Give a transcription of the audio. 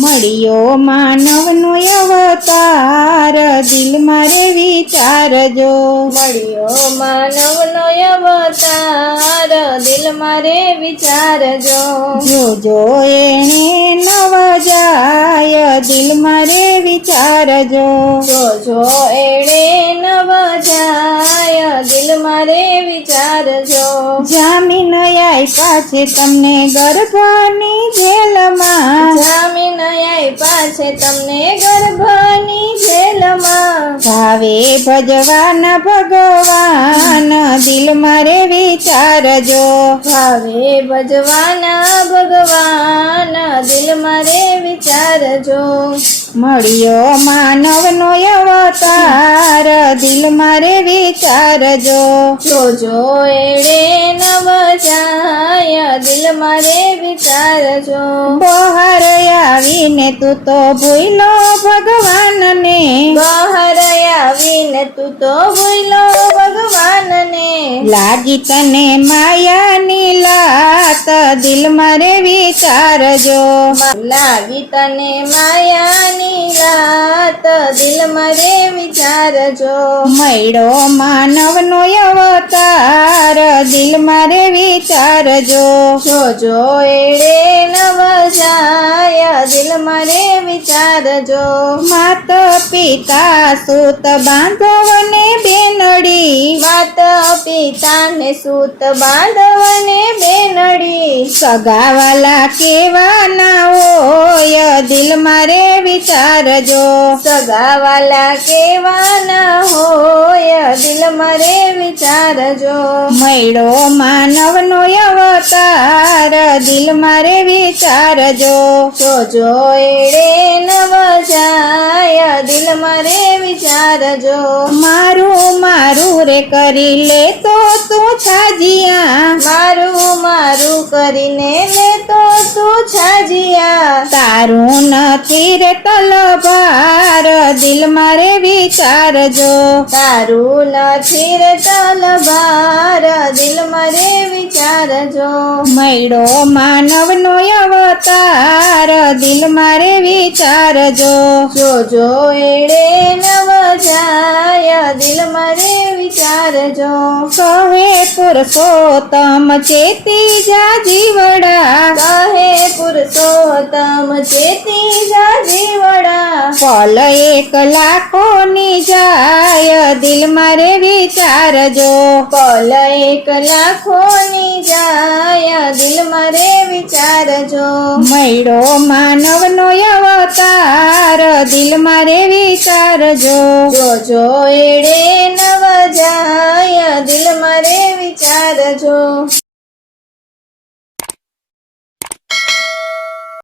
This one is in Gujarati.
મળ્યો માનવનો અવતાર દિલ મારે વિચારજો મળ્યો માનવનો અવતાર દિલ મારે વિચારજો જોજો એણે નવ જાય દિલ મારે વિચારજો જોજો એણે નવ જાય દિલ મારે વિચારજો જામીન આપ્યા છે તમને ગર્ભની જેલમાં જામીન આપ્યા છે તમને ગર્ભની જેલમાં ભાવે ભજવાના ભગવાન દિલ મારે વિચારજો ભાવે ભજવાના ભગવાન દિલ મારે વિચારજો મળ્યો માનવનો અવતાર દિલ મારે વિચારજો જોજો એડે નવ જાય દિલ મારે વિચારજો બહાર આવીને તું તો ભૂલો ભગવાનને બહાર આવીને તું તો ભૂલો ભગવાનને લાગી તને માયાની લાત દિલ મારે વિચારજો લાગી તને માયાની રાત દિલ મારે વિચારજો મળ્યો માનવનો અવતાર દિલ મારે વિચારજો જોજો એડે નવ જાય દિલ મારે વિચારજો માત પિતા સુત બાંધવને બેનડી માતા પિતાને સૂત બાંધવને બેનડી સગાવાલા કેવાના હોય દિલ મારે વિચારજો સગાવાલા કેવાના હોય દિલ મારે વિચારજો મળ્યો માનવનો અવતાર દિલ મારે વિચારજો જોજો એડે નવ જાય દિલ મારે વિચારજો મારું મારું રે કરી લે તો તું છાજિયા મારું કરીને લે તો તું છાજિયા તારું નથી રે તલવાર દિલ મારે વિચારજો તારું નથી રે તલવાર દિલ મારે વિચારજો મળ્યો માનવનો અવતાર દિલ મારે વિચારજો જોજો એડે નવ જાય દિલ મારે વિચારજો કહે પુરુષોત્તમ ચેતી જા જીવડા કહે પુરુષોત્તમ ચેતી જા જીવડા પલ એક લાખોની જાય દિલ મારે વિચારજો પલ એક લાખોની જાય દિલ મારે વિચારજો મળ્યો માનવનો અવતાર દિલ મારે વિચારજો જોજો એડે નવ